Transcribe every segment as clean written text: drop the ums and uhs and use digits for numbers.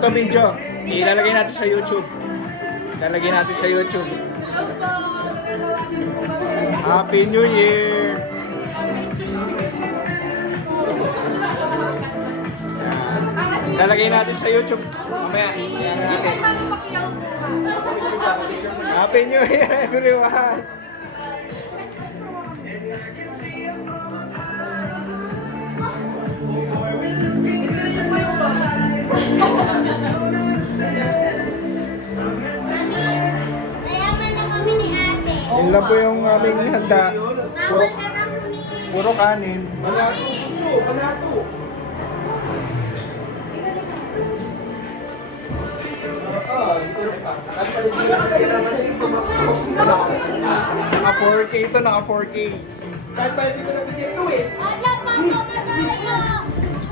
to video. Ilalagay natin sa YouTube. Ilalagay natin sa YouTube. Happy New Year! Yan. Ilalagay natin sa YouTube. Mamaya. Yan. Happy New Year, everyone! Yun lang po yung aming handa. Puro kanin. Balato, puso, balato. Naka 4K ito, naka 4K. Kahit pa hindi ko nabigyan ito eh.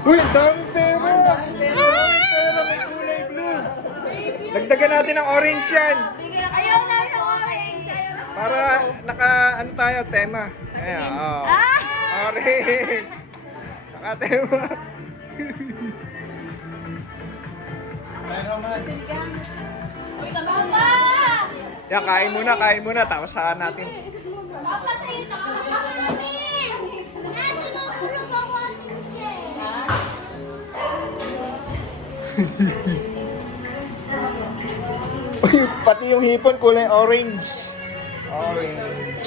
Uy, dami pera! Dami pera, may kulay blue. Dagdagan natin ng orange yan. Ayaw na sa orange. Para naka, ano tayo, tema. Ayan, oh. Orange. Naka tema. Uy, kabaga! Yan, kain muna. Tapos saan natin. Papa, sa'yo na kami! Uy, pati yung hipon kulay orange. Orange.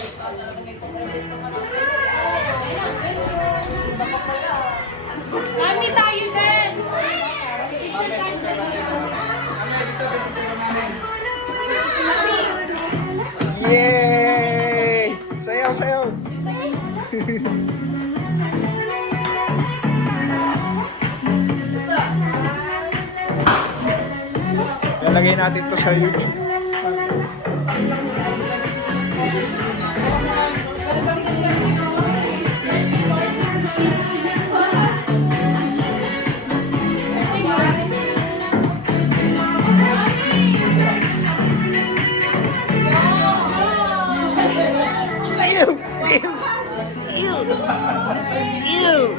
Kami tayo din! Yay! Sayaw, sayaw. Lalagay natin to sa YouTube. Ew!